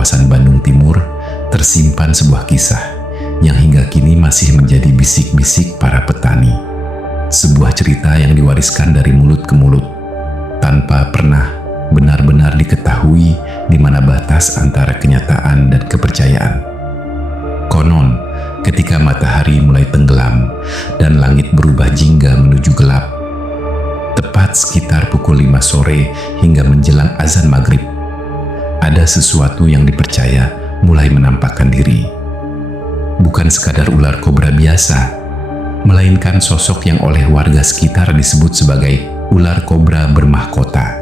kawasan Bandung Timur tersimpan sebuah kisah yang hingga kini masih menjadi bisik-bisik para petani. Sebuah cerita yang diwariskan dari mulut ke mulut, tanpa pernah benar-benar diketahui di mana batas antara kenyataan dan kepercayaan. Konon, ketika matahari mulai tenggelam dan langit berubah jingga menuju gelap, tepat sekitar pukul 5 sore hingga menjelang azan maghrib, ada sesuatu yang dipercaya mulai menampakkan diri. Bukan sekadar ular kobra biasa, melainkan sosok yang oleh warga sekitar disebut sebagai ular kobra bermahkota.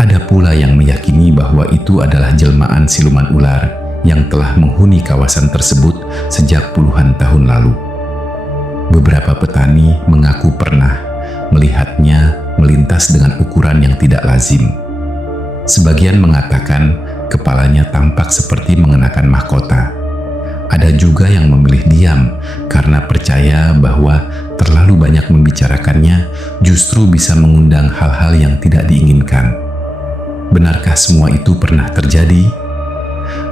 Ada pula yang meyakini bahwa itu adalah jelmaan siluman ular yang telah menghuni kawasan tersebut sejak puluhan tahun lalu. Beberapa petani mengaku pernah melihatnya melintas dengan ukuran yang tidak lazim. Sebagian mengatakan kepalanya tampak seperti mengenakan mahkota. Ada juga yang memilih diam karena percaya bahwa terlalu banyak membicarakannya justru bisa mengundang hal-hal yang tidak diinginkan. Benarkah semua itu pernah terjadi?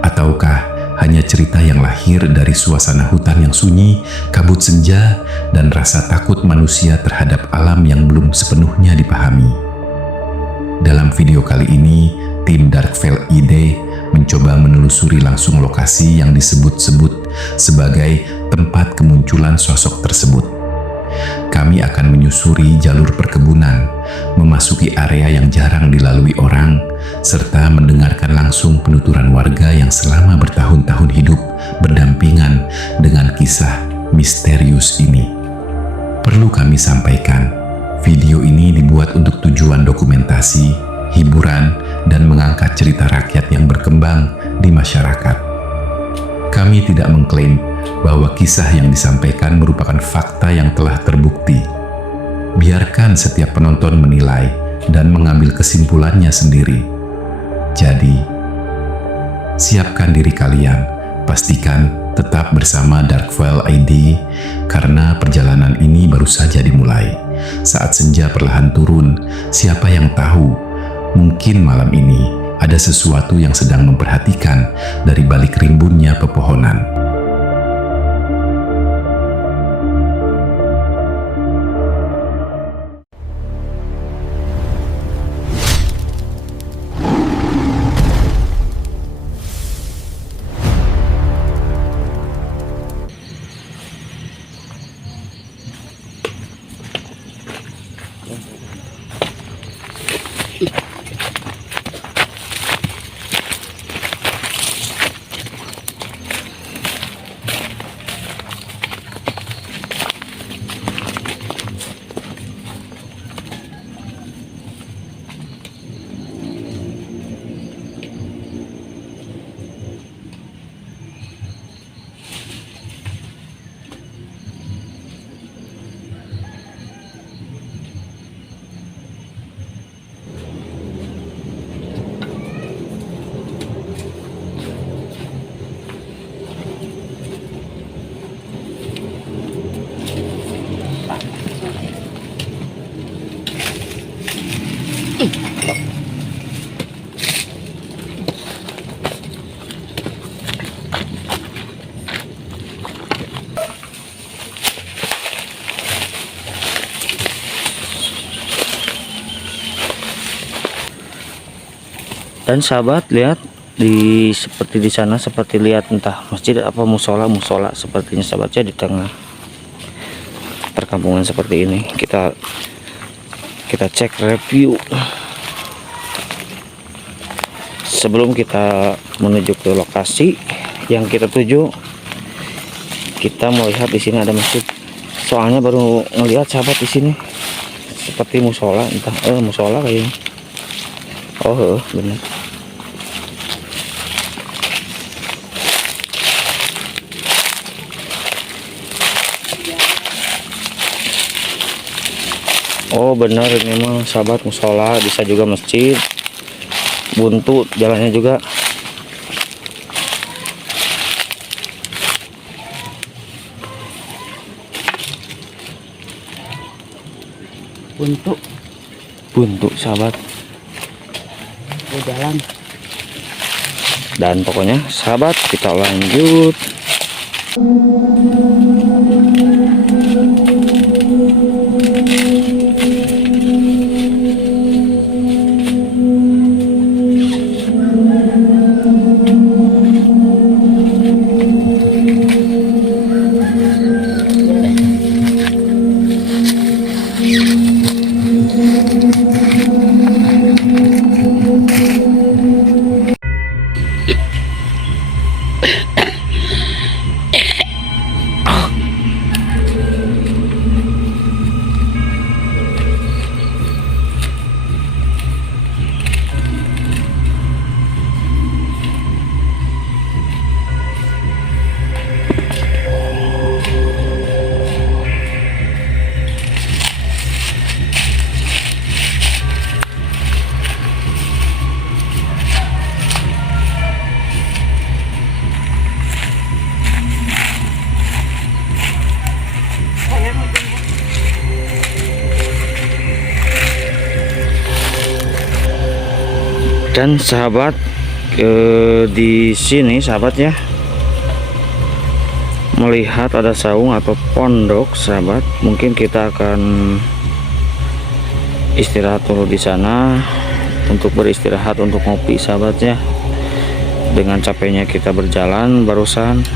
Ataukah hanya cerita yang lahir dari suasana hutan yang sunyi, kabut senja, dan rasa takut manusia terhadap alam yang belum sepenuhnya dipahami? Dalam video kali ini, tim Dark Veil ID mencoba menelusuri langsung lokasi yang disebut-sebut sebagai tempat kemunculan sosok tersebut. Kami akan menyusuri jalur perkebunan, memasuki area yang jarang dilalui orang, serta mendengarkan langsung penuturan warga yang selama bertahun-tahun hidup berdampingan dengan kisah misterius ini. Perlu kami sampaikan, video ini dibuat untuk tujuan dokumentasi, hiburan, dan mengangkat cerita rakyat yang berkembang di masyarakat. Kami tidak mengklaim bahwa kisah yang disampaikan merupakan fakta yang telah terbukti. Biarkan setiap penonton menilai dan mengambil kesimpulannya sendiri. Jadi, siapkan diri kalian, pastikan tetap bersama Dark Veil ID karena perjalanan ini baru saja dimulai. Saat senja perlahan turun, siapa yang tahu, mungkin malam ini ada sesuatu yang sedang memperhatikan dari balik rimbunnya pepohonan. Dan sahabat lihat seperti di sana, seperti lihat entah masjid apa musola sepertinya sahabatnya di tengah perkampungan seperti ini. Kita cek review sebelum kita menuju ke lokasi yang kita tuju. Kita mau lihat di sini ada masjid, soalnya baru ngelihat sahabat di sini seperti musola, entah musola kayaknya. Oh benar. Oh benar, ini mah sahabat musola, bisa juga masjid. Buntu jalannya juga. Buntu sahabat. Jalan. Dan pokoknya sahabat, kita lanjut. Dan sahabat, di sini sahabat ya, melihat ada saung atau pondok sahabat, mungkin kita akan istirahat dulu di sana untuk beristirahat, untuk ngopi sahabat ya. Dengan capeknya kita berjalan barusan,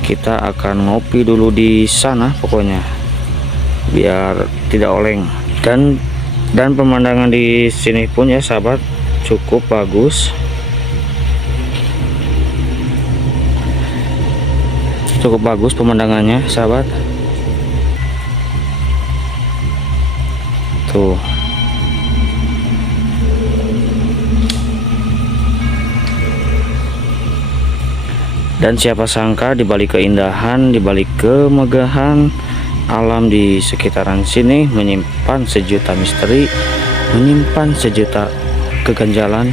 kita akan ngopi dulu di sana pokoknya biar tidak oleng. Dan pemandangan di sini pun ya sahabat cukup bagus, pemandangannya sahabat. Tuh, dan siapa sangka di balik keindahan, di balik kemegahan alam di sekitaran sini menyimpan sejuta misteri, menyimpan sejuta keganjalan.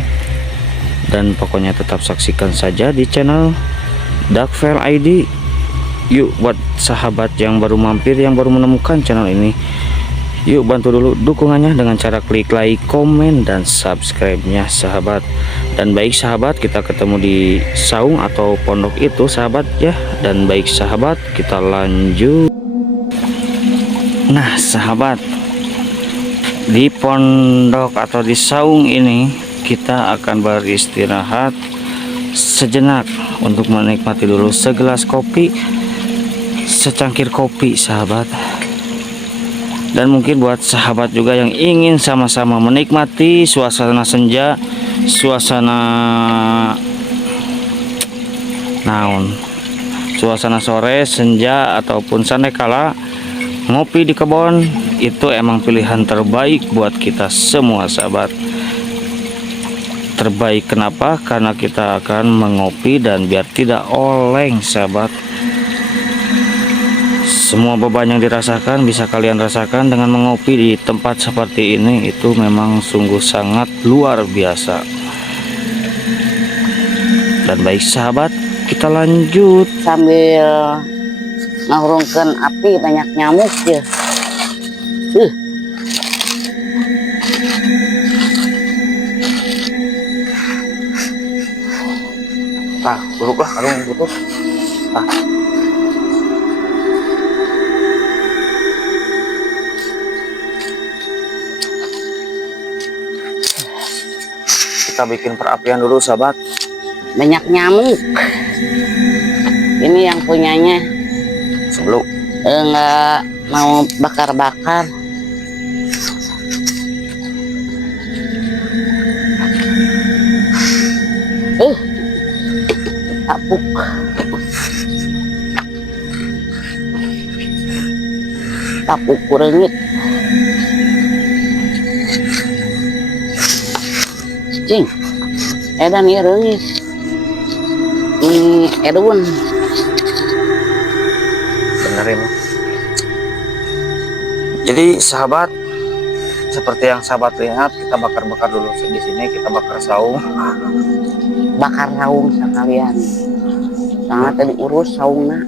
Dan pokoknya tetap saksikan saja di channel Dakvel ID. Yuk buat sahabat yang baru mampir, yang baru menemukan channel ini, yuk bantu dulu dukungannya dengan cara klik like, komen, dan subscribe-nya sahabat. Dan baik sahabat, kita ketemu di saung atau pondok itu sahabat ya. Dan baik sahabat, kita lanjut. Nah sahabat, di pondok atau di saung ini kita akan beristirahat sejenak untuk menikmati dulu segelas kopi, secangkir kopi sahabat. Dan mungkin buat sahabat juga yang ingin sama-sama menikmati suasana senja, suasana suasana sore, senja, ataupun sandekala ngopi di kebun, itu emang pilihan terbaik buat kita semua sahabat. Terbaik kenapa? Karena kita akan mengopi dan biar tidak oleng sahabat. Semua beban yang dirasakan bisa kalian rasakan dengan mengopi di tempat seperti ini. Itu memang sungguh sangat luar biasa. Dan baik sahabat, kita lanjut. Sambil ngurungkan api, banyak nyamuk ya. Nah, duduk lah, aduh butuh. Kita bikin perapian dulu sahabat. Banyak nyamuk. Ini yang punyanya Sebelum nggak mau bakar-bakar. Tapuk. Tapuk kurengit. Cing, edan ieu reungit. Edun. benerin. Jadi sahabat, seperti yang sahabat lihat, kita bakar-bakar dulu di sini. Kita bakar saung. Bakar saung sekalian. Sangat tadi urus saungna.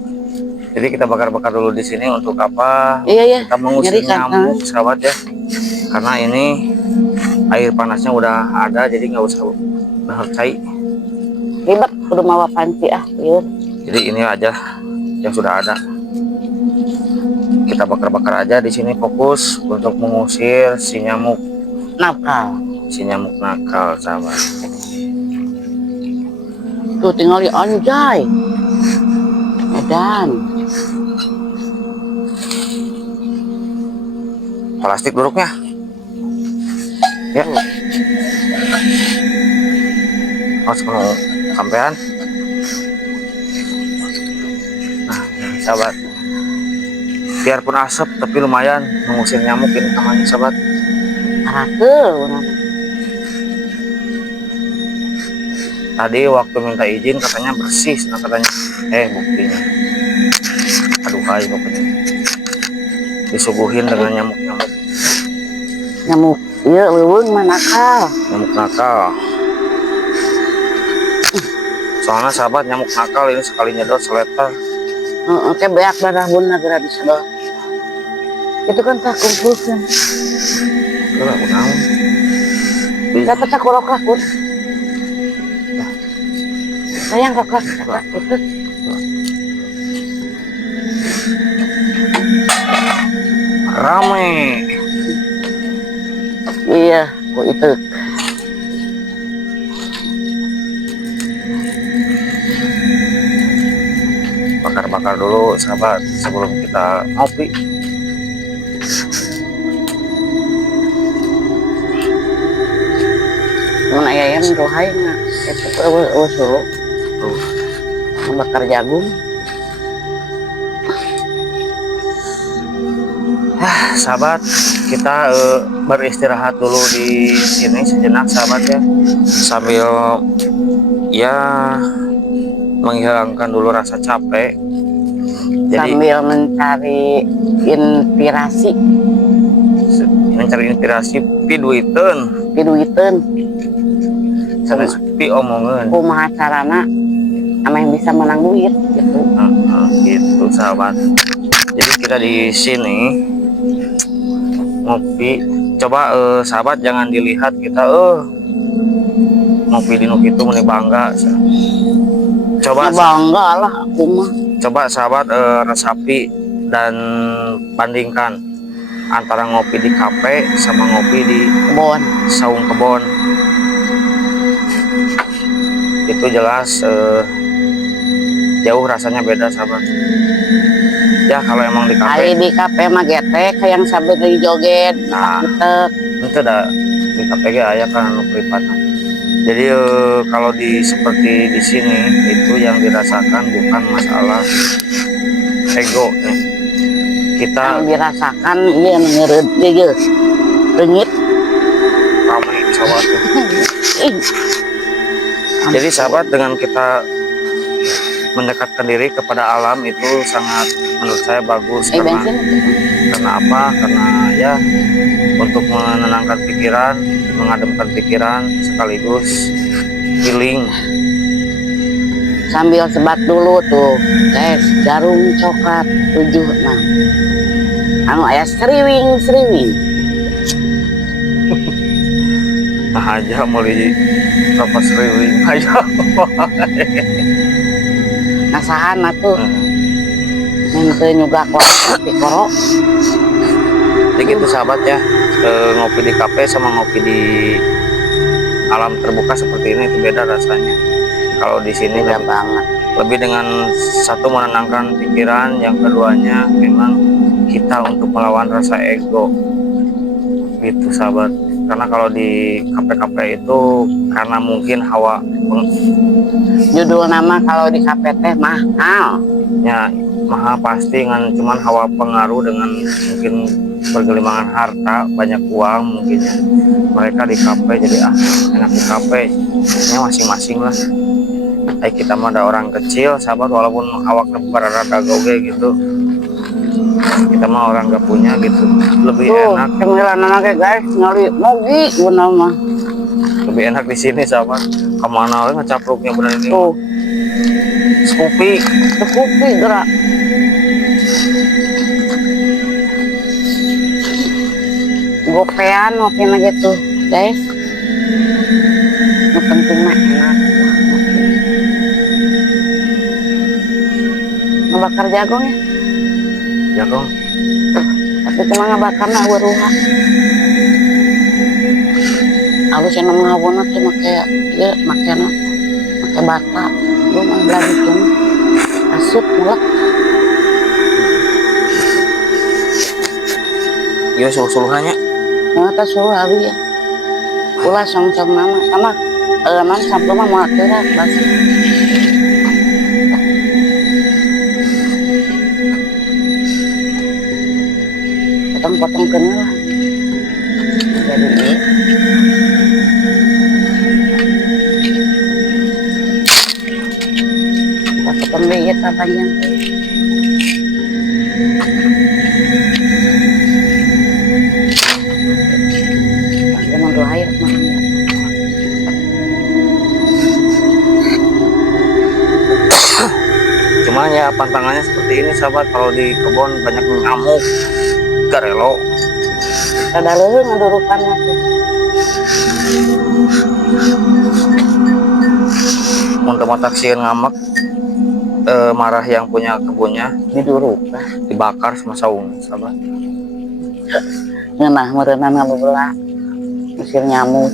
Jadi kita bakar-bakar dulu di sini untuk apa? Iya. Kita mengusir Nyerikan, nyamuk sahabat ya. Karena ini air panasnya udah ada, jadi nggak usah bercai. ribet kudu mawa panci iya. Jadi ini aja yang sudah ada. Kita bakar-bakar aja di sini, fokus untuk mengusir si nyamuk Nakal. nakal, sahabat. Tuh tinggal di anjay. Edan. Plastik duduknya. Ya. Harus mau sampean. Nah, sahabat. Biarpun asap tapi lumayan mengusir nyamuk ini namanya, sahabat. Arakel urang. Tadi waktu minta izin katanya bersih, nah katanya. Buktinya. Aduh, hai pokoknya. Disuguhin dengan nyamuk-nyamuk. Nyamuk iya leuweung mah nakal. Nyamuk nakal. Soalnya sahabat, nyamuk nakal ini sekali nyedot seletar. Heeh, teh beak darah bunna geura disedot. Itu kan tak kumpulkeun. Udah aku naon. Kita tak kolokah kun. Sayang kakak, putus. Rame. Iya, ku itu. Bakar-bakar dulu sahabat sebelum kita ngopi. Mun aya yang rohai na, itu suruh bakar jagung. Sahabat, kita beristirahat dulu di sini sejenak sahabat ya, sambil ya menghilangkan dulu rasa capek. Jadi Sambil mencari inspirasi, piduiteun piduiteun sampai sepi omongan. kumaha carana ama yang bisa menang duit gitu. Gitu sahabat. Jadi kita di sini ngopi. Coba sahabat jangan dilihat kita ngopi di nuk itu meni bangga. Coba Bangga lah aku mah. coba sahabat resapi dan bandingkan antara ngopi di kafe sama ngopi di Kebon. saung kebon. Itu jelas jauh rasanya beda sahabat. Ya kalau emang di Ari kafe di kafe mah getek yang sampai dari joget. Nah. Gitu. itu udah di KPG aya kan anu privatan. Jadi kalau di seperti di sini itu yang dirasakan bukan masalah ego nih. Kita Yang dirasakan iya ngeureud ge reungit. ramai sahabat. Ih. Jadi sahabat, dengan kita mendekatkan diri kepada alam itu sangat menurut saya bagus Bensin. karena apa? Karena ya untuk menenangkan pikiran, mengademkan pikiran sekaligus healing. Sambil sebat dulu tuh guys, jarum coklat 76 anu aya seriwing Nah aja mulai apa seriwing aja. nasahan atuh mente nyuga kuat di koro. Jadi gitu sahabat ya, ngopi di kafe sama ngopi di alam terbuka seperti ini itu beda rasanya. Kalau di sini Beda banget. lebih dengan satu menenangkan pikiran, yang keduanya memang kita untuk melawan rasa ego gitu sahabat. Karena kalau di kafe-kafe itu karena mungkin hawa Judul nama kalau di kafe teh mahal. ya mahal pasti dengan cuman hawa pengaruh dengan mungkin pergelimangan harta, banyak uang mungkinnya mereka di kafe jadi enak di kafe nya masing-masing lah. Kita mah ada orang kecil sahabat, walaupun awaknya berada goge gitu, kita mah orang gak punya gitu, lebih enak Cemilan anaknya guys nyari mogi guna mah. lebih enak di sini sahabat. Kemana we ngecapruknya bener ini Tuh Scoopy kopi gerak. Gopean ngopinya gitu guys. Yang penting mah enak. bakar jagung ya. Jagung. Tapi cuma ngabakarna waruha. Alus yang ngawona teh make ieu makena make bata. Lu mah lagi kan asup mulak. Iya suluh-suluhannya. Mau teh suruh abi ya. Ulah song-song mama sama man sampai mah mau teurat basi. Potong-potong kena lah. Jadi ini. Kita potong deh ya panjang. Pasti mau lahir mah. Cuma ya pantangannya seperti ini sahabat, kalau di kebun banyak nyamuk, gak relo. Kada leuweung ngadurukan mah tuh. Mun taksieun ngamek, marah yang punya kebunnya, Diduruk lah. dibakar sama saung sahabat. Ngeunah meureunna ngabeula. Usir nyamuk.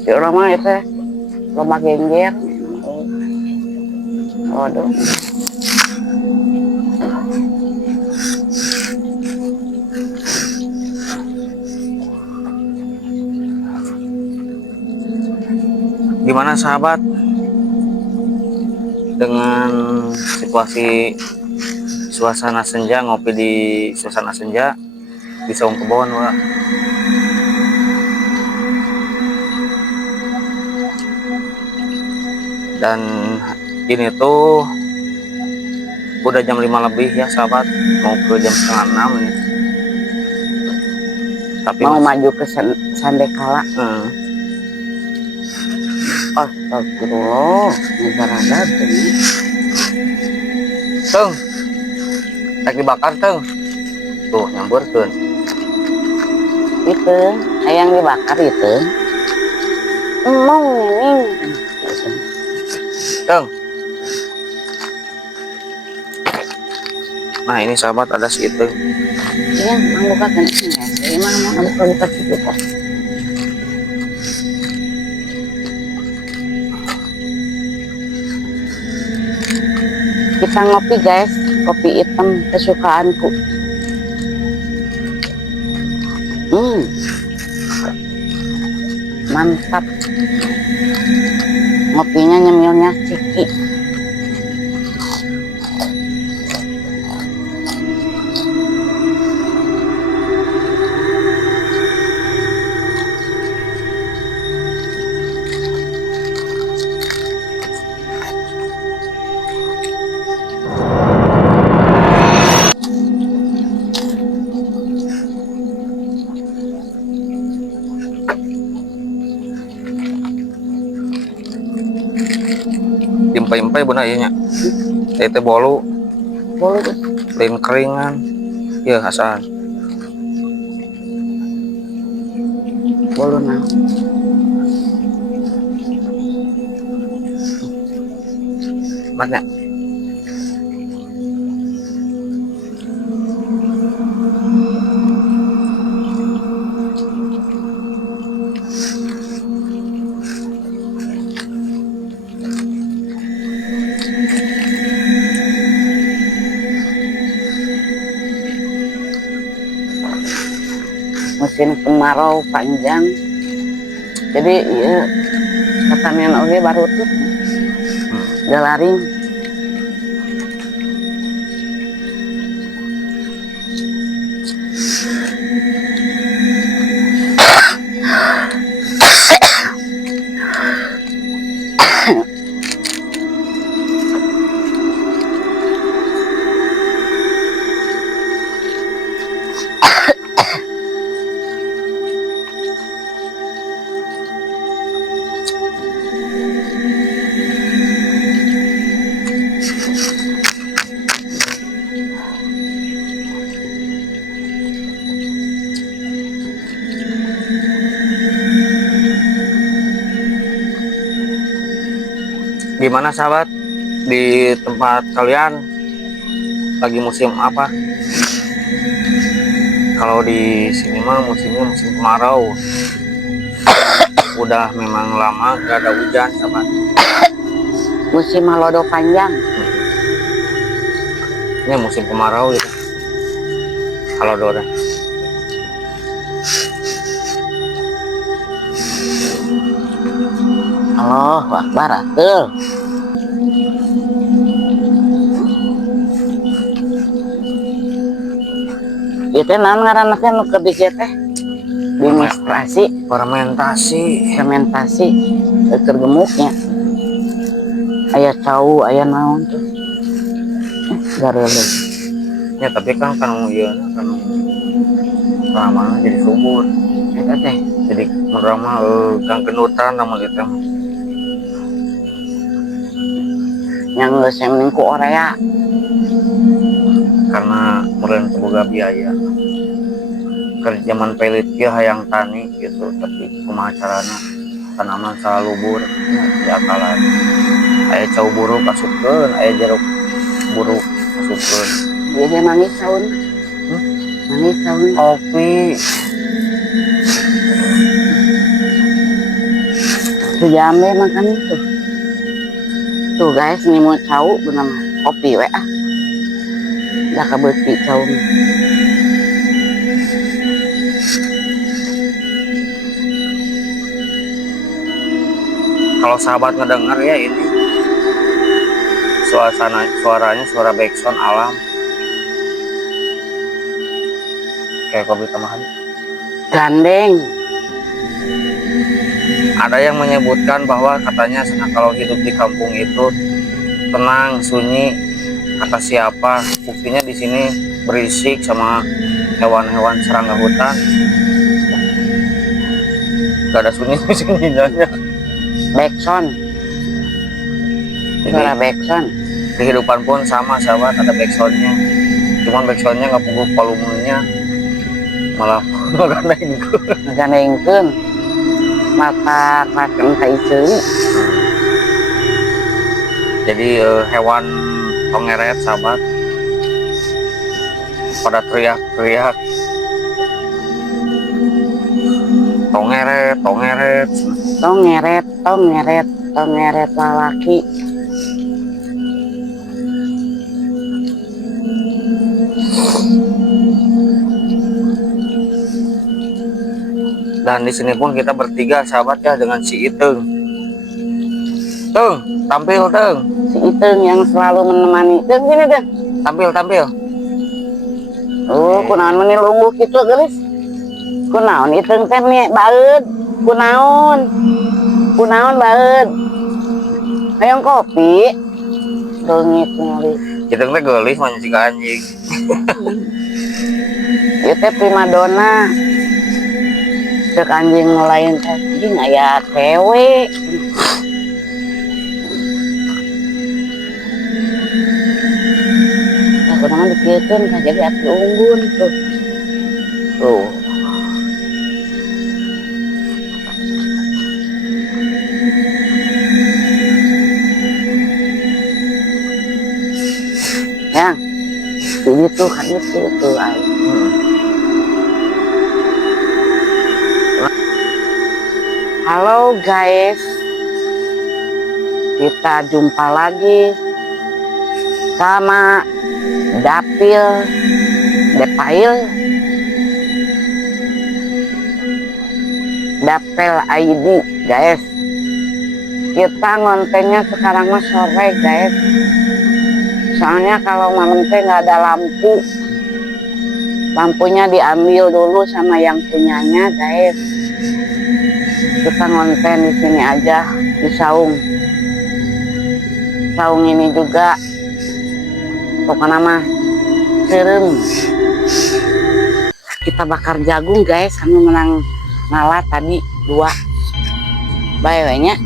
Si orang mah itu lomba gengger. Waduh. Gimana sahabat dengan situasi suasana senja, ngopi di suasana senja di saung kebon Wak. Dan ini tuh udah jam 5 lebih ya sahabat, mau ke jam setengah 6 ini. Tapi Mau maju ke Sandekala. Astagfirullah, negara tuh. Teng, rek dibakar teng. Tuh nyamburkeun. Itu, ayang dibakar itu. Emang ini. Teng. Nah ini sahabat ada si itu. Iya, mang buka kan ini ya. Emang mau buka situ kok. Kita ngopi guys, kopi hitam kesukaanku. Mantap. Ngopinya nyemilnya ciki. Dimpai-impai bener ieu nya. Teh bolu, Boleh tuh. lain keringan. Ieu hasan. Boleh nah. Mana? Musim kemarau panjang. Jadi ya pertanian oge baru tuh galaring. Gimana sahabat, di tempat kalian lagi musim apa? Kalau di sini mah musimnya musim kemarau. Udah memang lama gak ada hujan sahabat. Musim halodo panjang. Ini musim kemarau gitu. Kalau dora. Allahu Akbar atuh. Itu naon ngaranna teh nu keur di kieu teh? Administrasi, fermentasi, keur gemuknya. Aya cau, aya naon tuh. Gareuleuk. Ya tapi kan ieu kan lama jadi subur. Eta teh Jadi menurut mah gang genutan namun itu yang geus semning ku Korea. karena meureun boga biaya. Ke zaman pelit ieu hayang tani gitu, tapi kumaha carana tanaman selalu lubur di akalan. Aya cau buruk kasupkeun, aya jeruk buruk kasupkeun. Dia ge manis saun. Manis saun. Kopi Sejame makan itu. Tuh guys, ini mau cau bernama kopi we ah. Dah kabeuti cau. kalau sahabat ngedenger ya ini suaranya suara backsound alam kayak kopi tambahan. Gandeng. Ada yang menyebutkan bahwa katanya kalau hidup di kampung itu tenang, sunyi. Kata siapa? Buktinya di sini berisik sama hewan-hewan serangga hutan. Gak ada sunyi-sunyinya. Backsound. Suara backsound. Kehidupan pun sama sahabat, ada backsoundnya. Cuman backsoundnya nggak punggu volumenya, malah Gandengkeun. Mata kaken ka iceuli. Jadi hewan tongeret sahabat pada teriak-teriak tongeret Tongeret, tongeret, tongeret lalaki. dan di sini pun kita bertiga sahabat ya dengan si Iteng. Tung, tampil Teng. Si Iteng yang selalu menemani. Teng sini Teng. Tampil. Oh, kunaon meni lungguh kitu geulis. Kunaon Iteng teh baeud. Kunaon baeud. Hayang kopi. Leungit ngali. Iteng teh geulis mah si anjing. Ieu teh primadona. Cek anjing lain teh anjing aya cewek. Aku nama dikieun ka jadi ati unggun tuh. Tuh. Yang ini tuh kan itu tuh ay. Halo guys, kita jumpa lagi sama Depail ID guys. Kita ngontennya sekarang mah sore guys, soalnya kalau malam teh nggak ada lampunya diambil dulu sama yang punyanya guys. Kita ngonten di sini aja di saung ini juga pokoknya mah serem. Kita bakar jagung guys, anu menang ngalah tadi 2 bae nya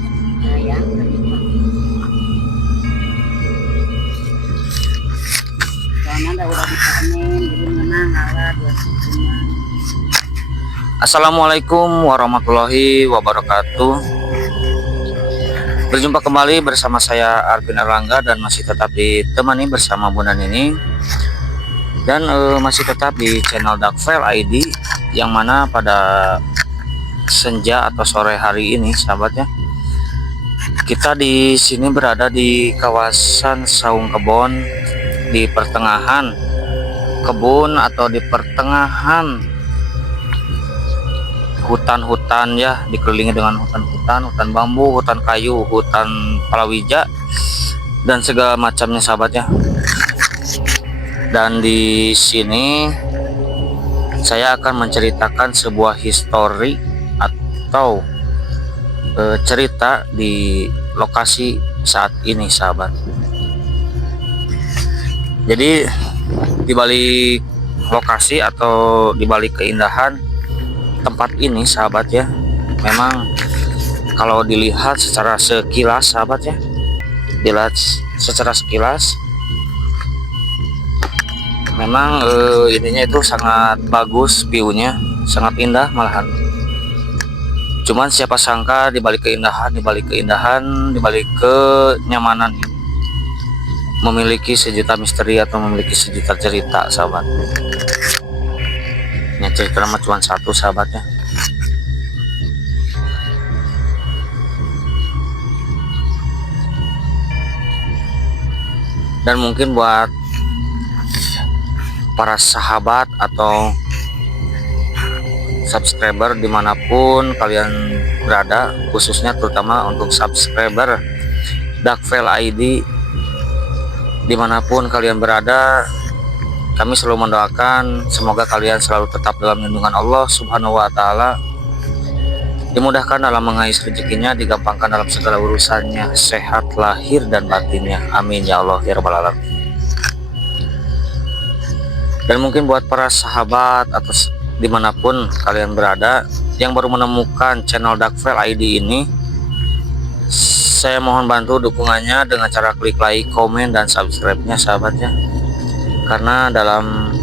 soalnya udah dipanen jadi menang ngalah 2. Assalamualaikum warahmatullahi wabarakatuh. Berjumpa kembali bersama saya Arvin Erlangga dan masih tetap ditemani bersama Bunda Nining dan masih tetap di channel Dakvel ID, yang mana pada senja atau sore hari ini sahabatnya kita di sini berada di kawasan Saung Kebon, di pertengahan kebun atau di pertengahan hutan-hutan ya, dikelilingi dengan hutan-hutan, hutan bambu, hutan kayu, hutan palawija dan segala macamnya sahabatnya. Dan di sini saya akan menceritakan sebuah histori atau cerita di lokasi saat ini sahabat. Jadi di balik lokasi atau di balik keindahan tempat ini sahabat ya, memang kalau dilihat secara sekilas sahabat ya, dilihat secara sekilas memang ininya itu sangat bagus, view-nya sangat indah malahan. Cuman siapa sangka di balik keindahan, di balik kenyamanan ini memiliki sejuta misteri atau memiliki sejuta cerita sahabat. Yang cerita nama cuma satu sahabatnya. Dan mungkin buat para sahabat atau subscriber dimanapun kalian berada, khususnya terutama untuk subscriber Dakvel ID dimanapun kalian berada, kami selalu mendoakan semoga kalian selalu tetap dalam lindungan Allah Subhanahu wa Ta'ala, dimudahkan dalam mengais rezekinya, digampangkan dalam segala urusannya, sehat lahir dan batinnya, amin ya Allah ya rabbal alamin. Dan mungkin buat para sahabat atau dimanapun kalian berada yang baru menemukan channel Dakvel ID ini, saya mohon bantu dukungannya dengan cara klik like, komen, dan subscribe-nya sahabatnya. Karena dalam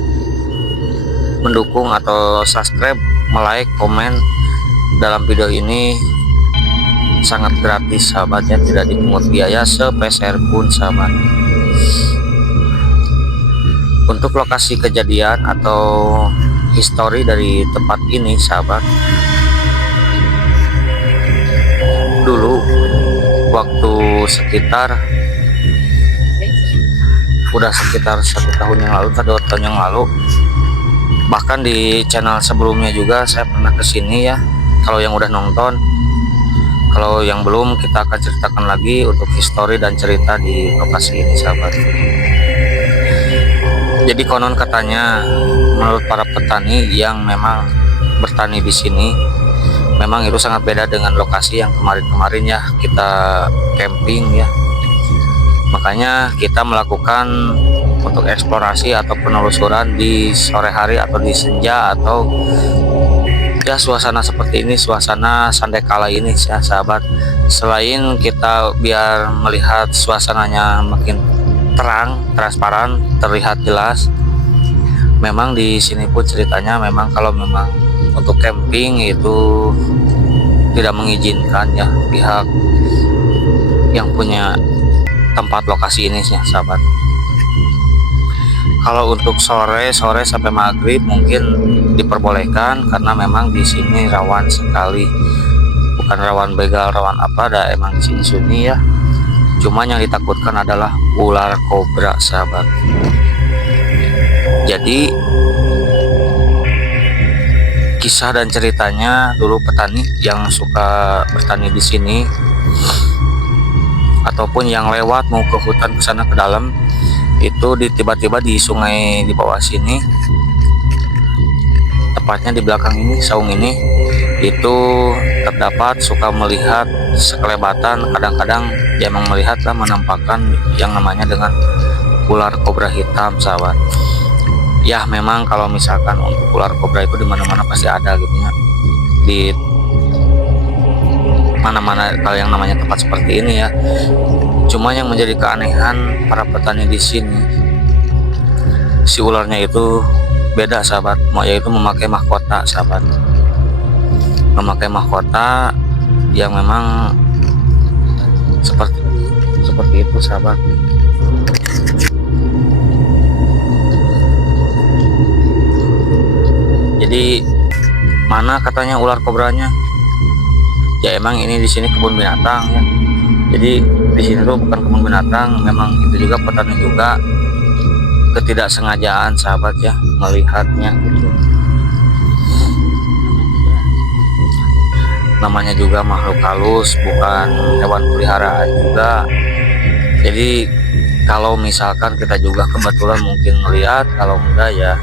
mendukung atau subscribe, like, komen dalam video ini sangat gratis sahabatnya, tidak dipungut biaya sepeser pun sahabat. Untuk lokasi kejadian atau histori dari tempat ini sahabat, dulu waktu sekitar 1 tahun yang lalu atau 2 tahun yang lalu, bahkan di channel sebelumnya juga saya pernah kesini ya. Kalau yang udah nonton, kalau yang belum, kita akan ceritakan lagi untuk histori dan cerita di lokasi ini sahabat. Jadi konon katanya menurut para petani yang memang bertani di sini, memang itu sangat beda dengan lokasi yang kemarin-kemarin ya kita camping ya. Makanya kita melakukan untuk eksplorasi atau penelusuran di sore hari atau di senja atau ya suasana seperti ini, suasana sandekala ini ya sahabat. Selain kita biar melihat suasananya makin terang, transparan, terlihat jelas, memang di sini pun ceritanya memang kalau memang untuk camping itu tidak mengizinkan ya pihak yang punya tempat lokasi ini ya sahabat. Kalau untuk sore sampai maghrib mungkin diperbolehkan karena memang di sini rawan sekali, bukan rawan begal, rawan apa, ada emang di sini sunyi ya. Cuman yang ditakutkan adalah ular kobra sahabat. Jadi kisah dan ceritanya dulu petani yang suka bertani di sini ataupun yang lewat mau ke hutan ke sana ke dalam, itu tiba-tiba di sungai di bawah sini, tepatnya di belakang ini saung ini, itu terdapat suka melihat sekelebatan, kadang-kadang dia memang melihat lah, menampakkan yang namanya dengan ular kobra hitam sahabat. Ya memang kalau misalkan untuk ular kobra itu di mana-mana pasti ada gitu ya, di mana-mana kalau yang namanya tempat seperti ini ya. Cuma yang menjadi keanehan para petani di sini, si ularnya itu beda sahabat, yaitu memakai mahkota sahabat, memakai mahkota yang memang seperti itu sahabat. Jadi mana katanya ular kobranya? Ya emang ini di sini kebun binatang ya. Jadi di sini tuh bukan kebun binatang, memang itu juga petani juga ketidaksengajaan sahabat ya melihatnya gitu. Namanya juga makhluk halus, bukan hewan peliharaan juga. Jadi kalau misalkan kita juga kebetulan mungkin melihat, kalau enggak ya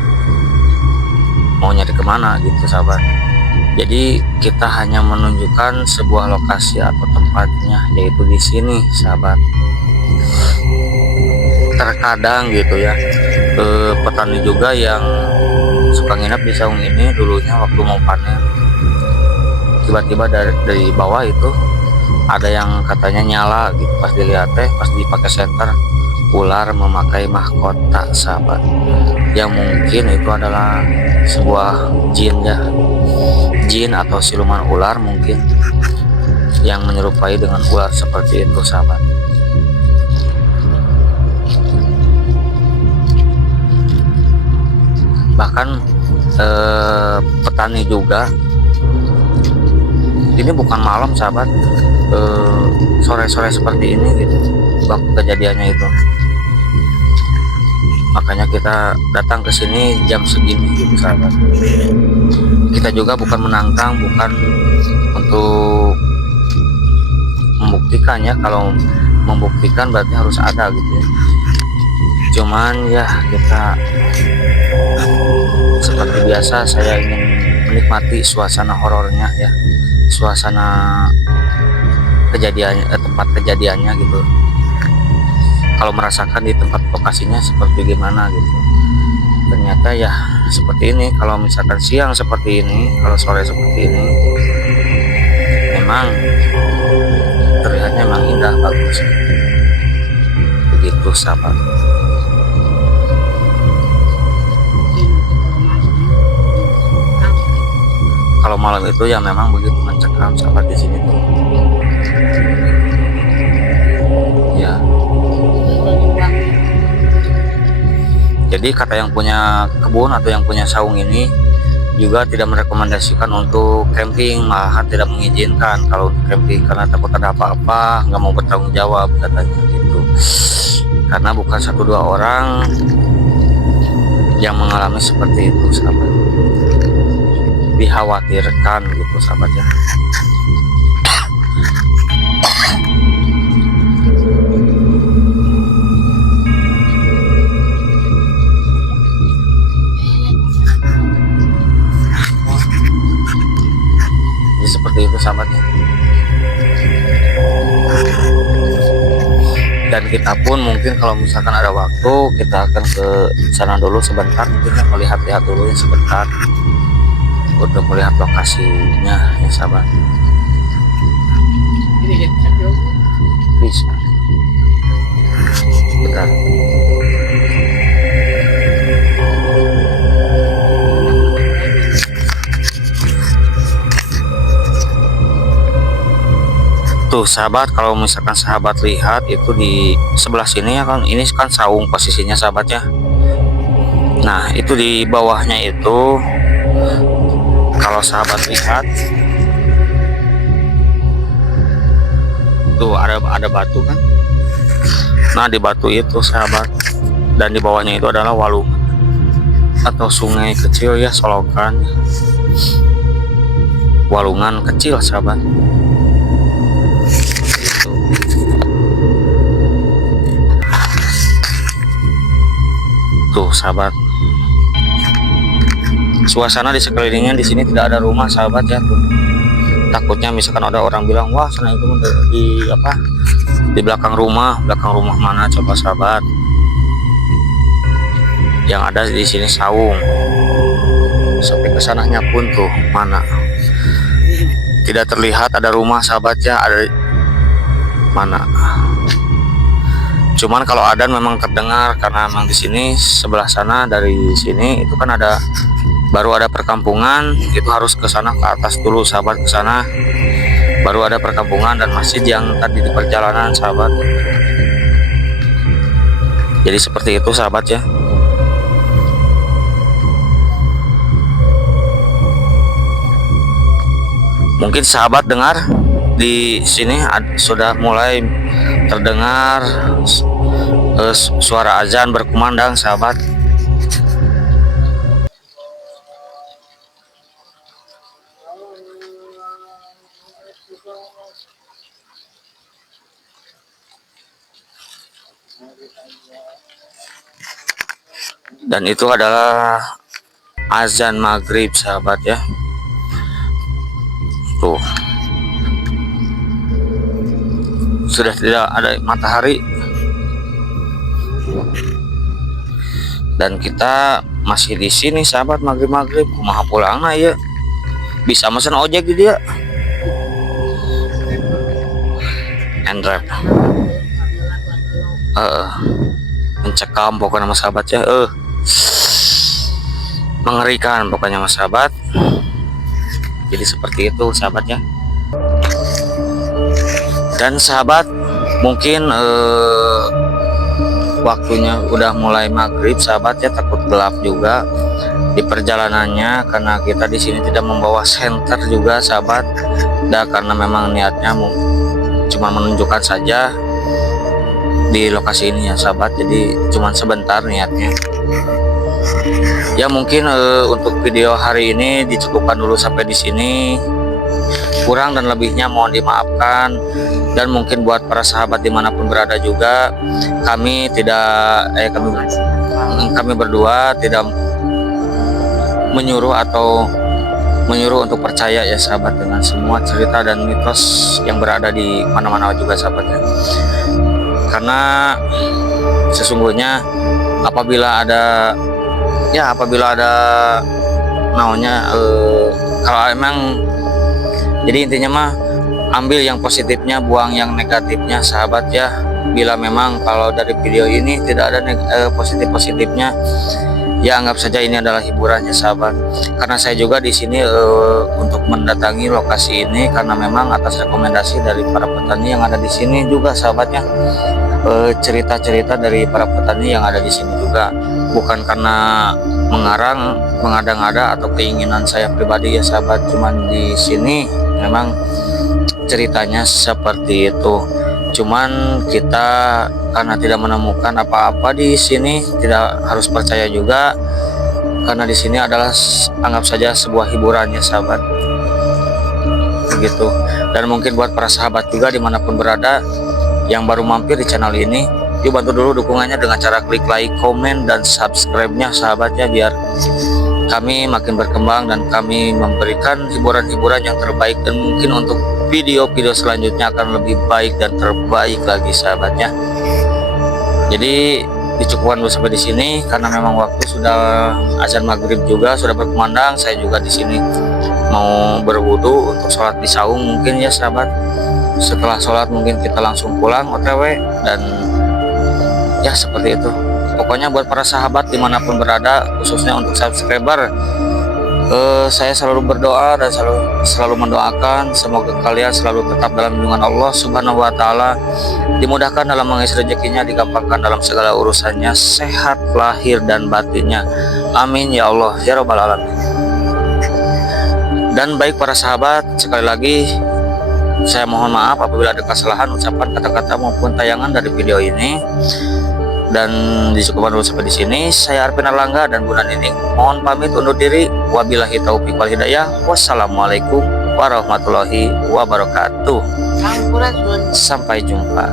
mau nyari kemana gitu sahabat. Jadi kita hanya menunjukkan sebuah lokasi atau tempatnya, yaitu di sini sahabat. Terkadang gitu ya, petani juga yang suka nginep di saung ini dulunya waktu mau panen, tiba-tiba dari bawah itu ada yang katanya nyala gitu, pas dilihat pas dipakai senter, ular memakai mahkota sahabat. Yang mungkin itu adalah sebuah jin ya, jin atau siluman ular mungkin yang menyerupai dengan ular seperti itu sahabat. Bahkan petani juga, ini bukan malam sahabat, sore-sore seperti ini gitu waktu kejadiannya itu. Makanya kita datang ke sini jam segini gitu sahabat. Kita juga bukan menantang, bukan untuk membuktikan ya. Kalau membuktikan berarti harus ada gitu ya. Cuman ya kita seperti biasa, saya ingin menikmati suasana horornya ya, suasana kejadiannya, tempat kejadiannya gitu. Kalau merasakan di tempat lokasinya seperti gimana gitu. Ternyata ya seperti ini. Kalau misalkan siang seperti ini, kalau sore seperti ini, memang terlihatnya memang indah, bagus. Begitu sahabat. Kalau malam itu ya memang begitu mencekam sahabat di sini tuh. Ya. Jadi kata yang punya kebun atau yang punya saung ini juga tidak merekomendasikan untuk camping, malahan tidak mengizinkan kalau untuk camping karena takut ada apa-apa, nggak mau bertanggung jawab katanya gitu. Karena bukan 1-2 orang yang mengalami seperti itu sahabat. Dikhawatirkan gitu sahabat ya. Jadi seperti itu sahabatnya. Dan kita pun mungkin kalau misalkan ada waktu kita akan ke sana dulu sebentar, kita melihat-lihat dulu ya sebentar untuk melihat lokasinya ya sahabat. Bisa bentar. Tuh sahabat, kalau misalkan sahabat lihat itu di sebelah sini ya kan, ini kan saung posisinya sahabat ya. Nah itu di bawahnya itu, kalau sahabat lihat tuh ada batu kan. Nah di batu itu sahabat, dan di bawahnya itu adalah walung atau sungai kecil ya, solokan, walungan kecil sahabat. Tuh sahabat, suasana di sekelilingnya di sini tidak ada rumah sahabat ya tuh. Takutnya misalkan ada orang bilang, wah sana itu di apa, di belakang rumah mana coba sahabat. Yang ada di sini saung. Sampai ke sananya pun tuh mana, tidak terlihat ada rumah sahabat ya, ada mana. Cuman kalau ada memang terdengar, karena memang di sini sebelah sana dari sini itu kan ada, baru ada perkampungan, itu harus ke sana ke atas dulu sahabat, ke sana baru ada perkampungan dan masjid yang tadi di perjalanan sahabat. Jadi seperti itu sahabat ya. Mungkin sahabat dengar di sini sudah mulai terdengar suara azan berkumandang sahabat. Dan itu adalah azan maghrib sahabat ya. Tuh, sudah tidak ada matahari dan kita masih di sini sahabat. Maghrib kumaha pulangna ya, bisa mesen ojek gitu ya, Grab. Mencekam pokoknya mas sahabat ya. Mengerikan pokoknya mas sahabat. Jadi seperti itu sahabatnya. Dan sahabat mungkin waktunya udah mulai maghrib sahabat ya, takut gelap juga di perjalanannya karena kita di sini tidak membawa senter juga sahabat. Dan karena memang niatnya cuma menunjukkan saja di lokasi ini ya sahabat, jadi cuma sebentar niatnya. Ya mungkin untuk video hari ini dicukupkan dulu sampai di sini. Kurang dan lebihnya mohon dimaafkan. Dan mungkin buat para sahabat dimanapun berada juga, kami berdua tidak menyuruh untuk percaya ya sahabat dengan semua cerita dan mitos yang berada di mana-mana juga sahabatnya. Karena sesungguhnya apabila ada namanya kalau emang, jadi intinya mah ambil yang positifnya, buang yang negatifnya sahabat ya. Bila memang kalau dari video ini tidak ada positifnya, ya anggap saja ini adalah hiburannya sahabat. Karena saya juga di sini untuk mendatangi lokasi ini karena memang atas rekomendasi dari para petani yang ada di sini juga sahabatnya. Cerita-cerita dari para petani yang ada di sini juga, bukan karena mengada-ngada atau keinginan saya pribadi ya sahabat. Cuman di sini memang ceritanya seperti itu. Cuman kita karena tidak menemukan apa-apa di sini, tidak harus percaya juga, karena di sini adalah anggap saja sebuah hiburannya sahabat. Begitu. Dan mungkin buat para sahabat juga dimanapun berada yang baru mampir di channel ini, yuk bantu dulu dukungannya dengan cara klik like, komen, dan subscribe-nya sahabatnya, biar kami makin berkembang dan kami memberikan hiburan-hiburan yang terbaik. Dan mungkin untuk video-video selanjutnya akan lebih baik dan terbaik lagi sahabatnya. Jadi dicukupkan dulu sampai di sini karena memang waktu sudah azan maghrib juga sudah berkumandang. Saya juga di sini mau berwudu untuk sholat di saung mungkin ya sahabat. Setelah sholat mungkin kita langsung pulang OTW, dan ya seperti itu. Pokoknya buat para sahabat dimanapun berada, khususnya untuk subscriber, saya selalu berdoa dan selalu mendoakan semoga kalian selalu tetap dalam lindungan Allah Subhanahu wa Ta'ala, dimudahkan dalam mengisi rezekinya, digampangkan dalam segala urusannya, sehat lahir dan batinnya. Amin ya Allah ya Rabbal Alamin. Dan baik para sahabat, sekali lagi saya mohon maaf apabila ada kesalahan ucapan, kata-kata maupun tayangan dari video ini. Dan dicukupkan dulu sampai di sini. Saya Arvin Erlangga dan Bunda Nining mohon pamit undur diri. Wabillahi taufiq wal hidayah. Wassalamualaikum warahmatullahi wabarakatuh. Sampai jumpa.